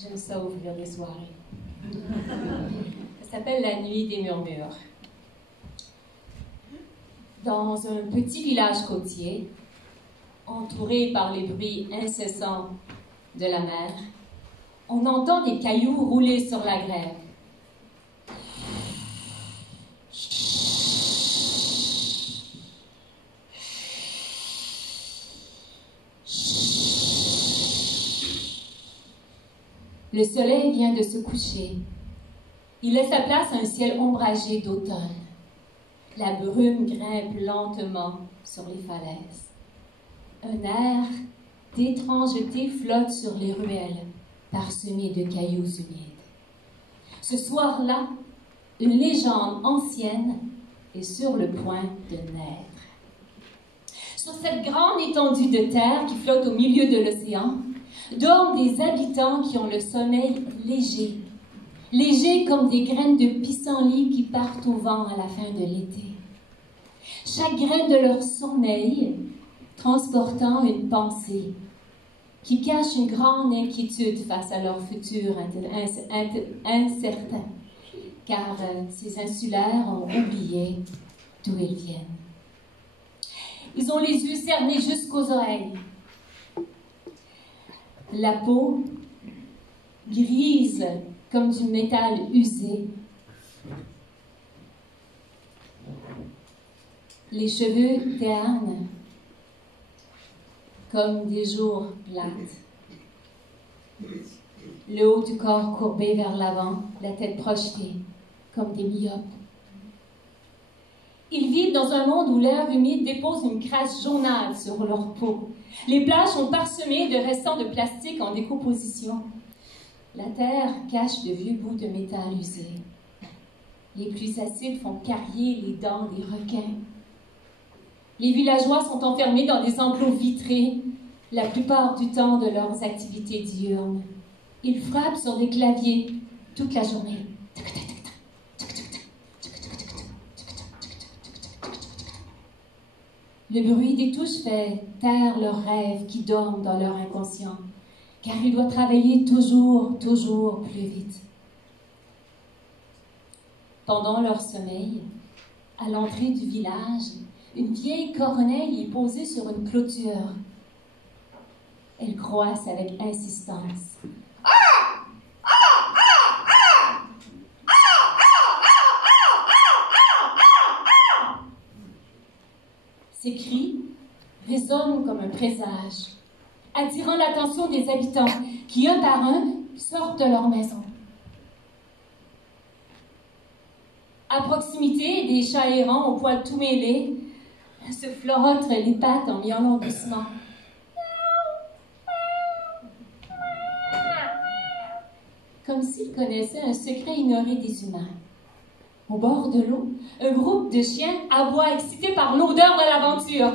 J'aime ça ouvrir les soirées. Ça s'appelle la nuit des murmures. Dans un petit village côtier, entouré par les bruits incessants de la mer, on entend des cailloux rouler sur la grève. Le soleil vient de se coucher. Il laisse sa place à un ciel ombragé d'automne. La brume grimpe lentement sur les falaises. Un air d'étrangeté flotte sur les ruelles, parsemées de cailloux humides. Ce soir-là, une légende ancienne est sur le point de naître. Sur cette grande étendue de terre qui flotte au milieu de l'océan, dorment des habitants qui ont le sommeil léger, légers comme des graines de pissenlit qui partent au vent à la fin de l'été. Chaque graine de leur sommeil transportant une pensée qui cache une grande inquiétude face à leur futur incertain, car ces insulaires ont oublié d'où ils viennent. Ils ont les yeux cernés jusqu'aux oreilles. La peau, grise comme du métal usé. Les cheveux ternes comme des jours plates. Le haut du corps courbé vers l'avant, la tête projetée comme des myopes. Ils vivent dans un monde où l'air humide dépose une crasse jaunâtre sur leur peau. Les plages sont parsemées de restants de plastique en décomposition. La terre cache de vieux bouts de métal usés. Les pluies acides font carrier les dents des requins. Les villageois sont enfermés dans des enclos vitrés, la plupart du temps de leurs activités diurnes. Ils frappent sur des claviers toute la journée. Le bruit des touches fait taire leurs rêves qui dorment dans leur inconscient, car ils doivent travailler toujours plus vite. Pendant leur sommeil, à l'entrée du village, une vieille corneille est posée sur une clôture. Elle croasse avec insistance. Ces cris résonnent comme un présage, attirant l'attention des habitants qui, un par un, sortent de leur maison. À proximité, des chats errants aux poils tout mêlés se flottent les pattes en miaulant doucement. Comme s'ils connaissaient un secret ignoré des humains. Au bord de l'eau, un groupe de chiens aboie excité par l'odeur de l'aventure.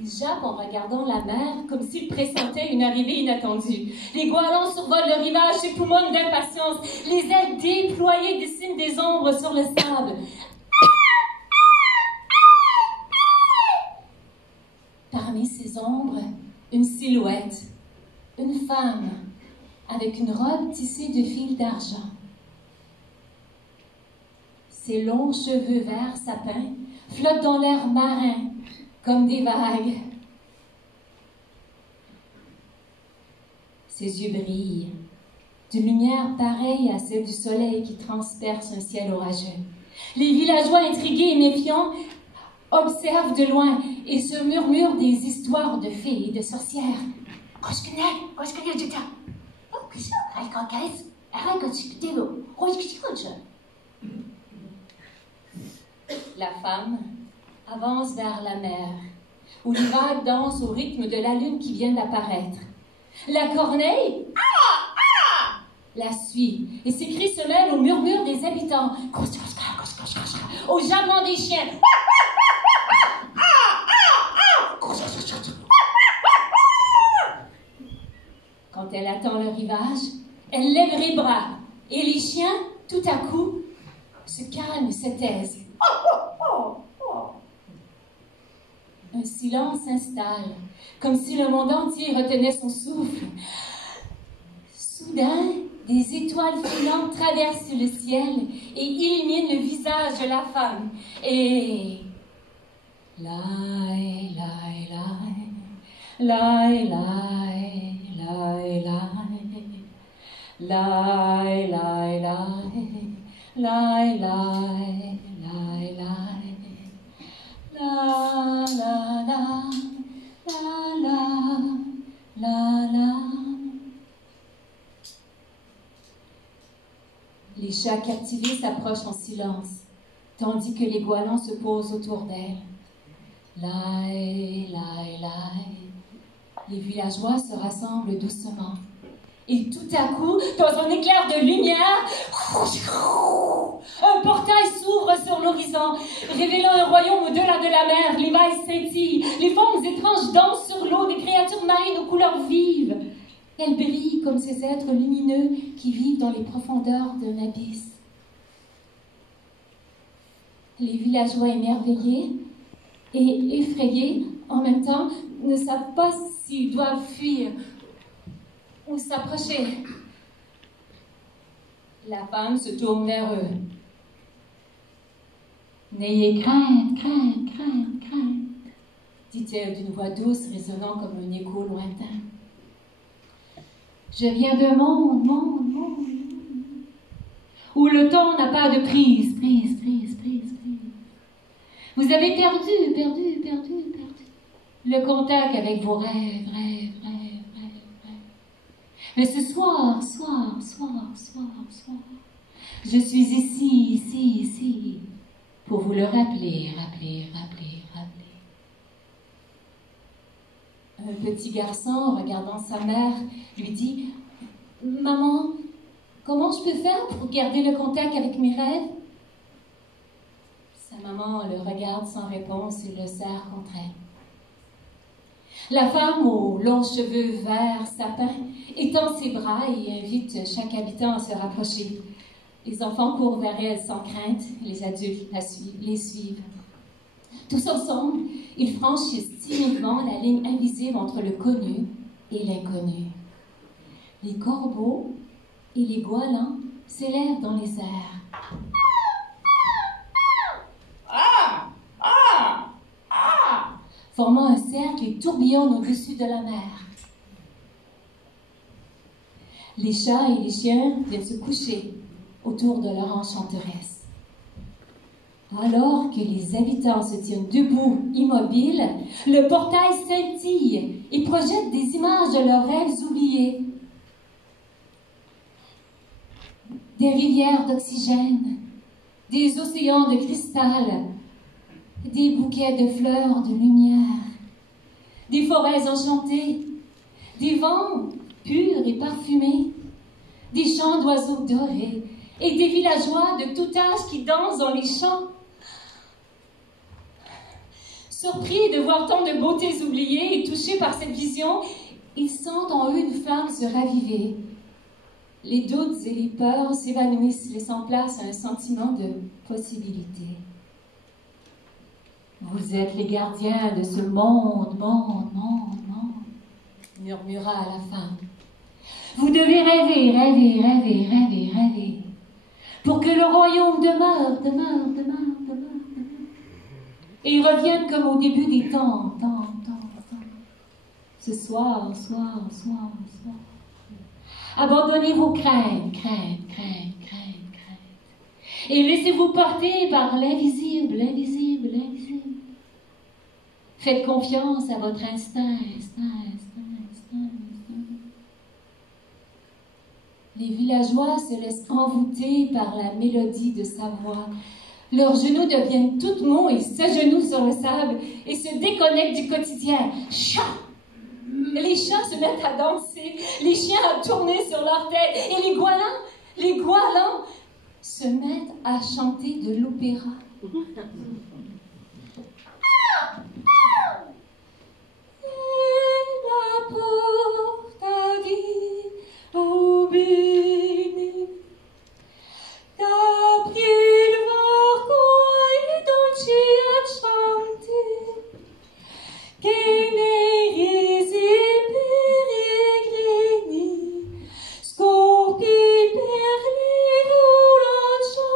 Ils jappent en regardant la mer comme s'ils pressentaient une arrivée inattendue. Les goélands survolent le rivage et poumonnent d'impatience. Les ailes déployées dessinent des ombres sur le sable. Parmi ces ombres, une silhouette, une femme, avec une robe tissée de fils d'argent. Ses longs cheveux verts sapins flottent dans l'air marin comme des vagues. Ses yeux brillent d'une lumière pareille à celle du soleil qui transperce un ciel orageux. Les villageois intrigués et méfiants observent de loin et se murmurent des histoires de fées et de sorcières. La femme avance vers la mer, où les vagues dansent au rythme de la lune qui vient d'apparaître. La corneille la suit, et ses cris se mêlent au murmure des habitants, au jappement des chiens. Quand elle atteint le rivage, elle lève les bras, et les chiens, tout à coup, se calment, se taisent. Un silence s'installe, comme si le monde entier retenait son souffle. Soudain, des étoiles filantes traversent le ciel et illuminent le visage de la femme. Et... Lai, lai, lai, lai, lai, lai, lai, lai, lai, lai, lai, lai, lai, lai. La la la la la la la. Les chats captivés s'approchent en silence, tandis que les goélands se posent autour d'elle. Lai, lai, lai. Les villageois se rassemblent doucement. Et tout à coup, dans un éclair de lumière, un portail s'ouvre sur l'horizon, révélant un royaume au-delà de la mer. Les vagues scintillent, les formes étranges dansent sur l'eau, des créatures marines aux couleurs vives. Elles brillent comme ces êtres lumineux qui vivent dans les profondeurs d'un abysse. Les villageois émerveillés et effrayés en même temps ne savent pas s'ils doivent fuir ou s'approcher. La femme se tourne vers eux. « N'ayez crainte, crainte, crainte, crainte, dit-elle d'une voix douce résonnant comme un écho lointain. Je viens d'un monde, où le temps n'a pas de prise. Vous avez perdu le contact avec vos rêves. Mais ce soir, je suis ici, pour vous le rappeler. Un petit garçon, regardant sa mère, lui dit « Maman, comment je peux faire pour garder le contact avec mes rêves ?» Sa maman le regarde sans réponse et le serre contre elle. La femme aux longs cheveux verts sapin étend ses bras et invite chaque habitant à se rapprocher. Les enfants courent vers elle sans crainte, les adultes les suivent. Tous ensemble, ils franchissent timidement la ligne invisible entre le connu et l'inconnu. Les corbeaux et les goélands s'élèvent dans les airs. Formant un cercle et tourbillonnent au-dessus de la mer. Les chats et les chiens viennent se coucher autour de leur enchanteresse. Alors que les habitants se tiennent debout, immobiles, le portail scintille et projette des images de leurs rêves oubliés. Des rivières d'oxygène, des océans de cristal, des bouquets de fleurs de lumière, des forêts enchantées, des vents purs et parfumés, des chants d'oiseaux dorés et des villageois de tout âge qui dansent dans les champs. Surpris de voir tant de beautés oubliées et touchés par cette vision, ils sentent en eux une flamme se raviver. Les doutes et les peurs s'évanouissent, laissant place à un sentiment de possibilité. Vous êtes les gardiens de ce monde, murmura la femme. Vous devez rêver, pour que le royaume demeure. Et ils reviennent comme au début des temps. Ce soir. Abandonnez vos craintes. Et laissez-vous porter par l'invisible. Faites confiance à votre instinct. Les villageois se laissent envoûter par la mélodie de sa voix. Leurs genoux deviennent tout mous, ils s'agenouillent sur le sable et se déconnectent du quotidien. Chat! Les chats se mettent à danser, les chiens à tourner sur leur tête et les goélands se mettent à chanter de l'opéra. La porta di Rubini t'apri il varco e dolci accenti che nei riesi peregrini scorpi per le volanti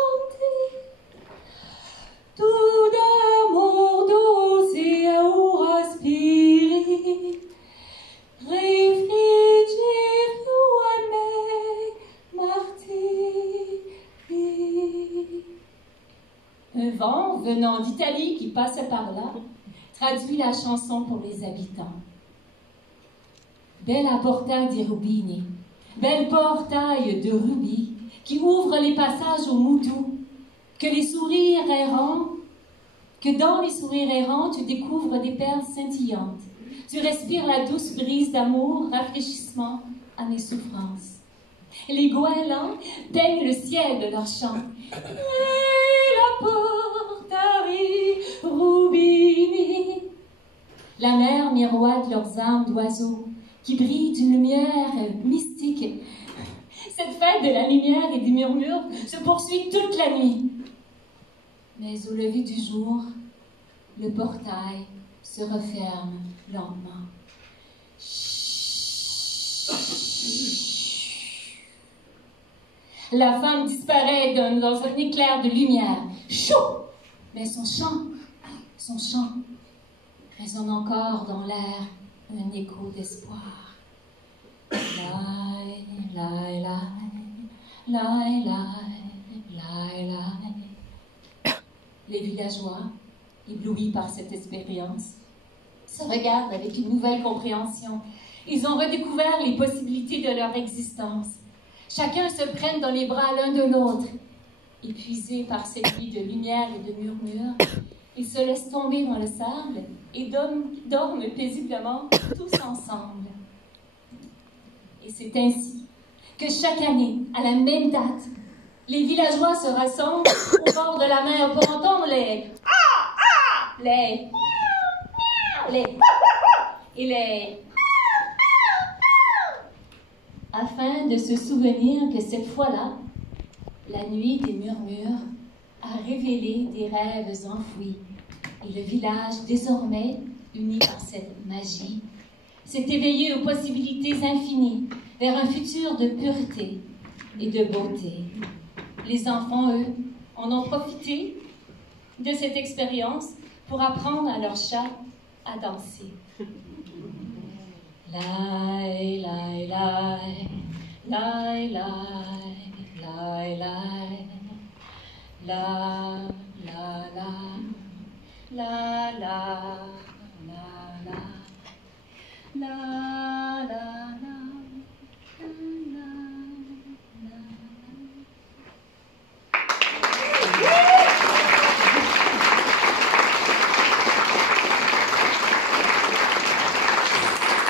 tu d'amor dolce aura spiri refrigerio a me martiri. Un vent venant d'Italie qui passait par là traduit la chanson pour les habitants. Bella porta di Rubini, belle portail de rubis qui ouvre les passages aux moutous, que dans les sourires errants, tu découvres des perles scintillantes. Tu respires la douce brise d'amour, rafraîchissement à mes souffrances. Les goélands peignent le ciel de leur chant. Et la portari Rubini. La mer miroite leurs âmes d'oiseaux qui brillent d'une lumière mystique. Cette fête de la lumière et du murmure se poursuit toute la nuit. Mais au lever du jour, le portail se referme lentement. La femme disparaît dans un éclair de lumière. Chaud! Mais son chant résonne encore dans l'air, un écho d'espoir. Lai, lai, lai, lai, lai, lai, lai. Les villageois, éblouis par cette expérience, se regardent avec une nouvelle compréhension. Ils ont redécouvert les possibilités de leur existence. Chacun se prenne dans les bras l'un de l'autre. Épuisés par cette nuit de lumière et de murmures, ils se laissent tomber dans le sable et dorment paisiblement tous ensemble. Et c'est ainsi que chaque année, à la même date, les villageois se rassemblent au bord de la mer pour entendre les afin de se souvenir que cette fois-là, la nuit des murmures a révélé des rêves enfouis et le village, désormais uni par cette magie, s'est éveillé aux possibilités infinies vers un futur de pureté et de beauté. Les enfants, eux, en ont profité de cette expérience pour apprendre à leurs chats à danser. Lai, lai, lai, lai, lai, lai, lai, la, la, la, la, la, la, la, la.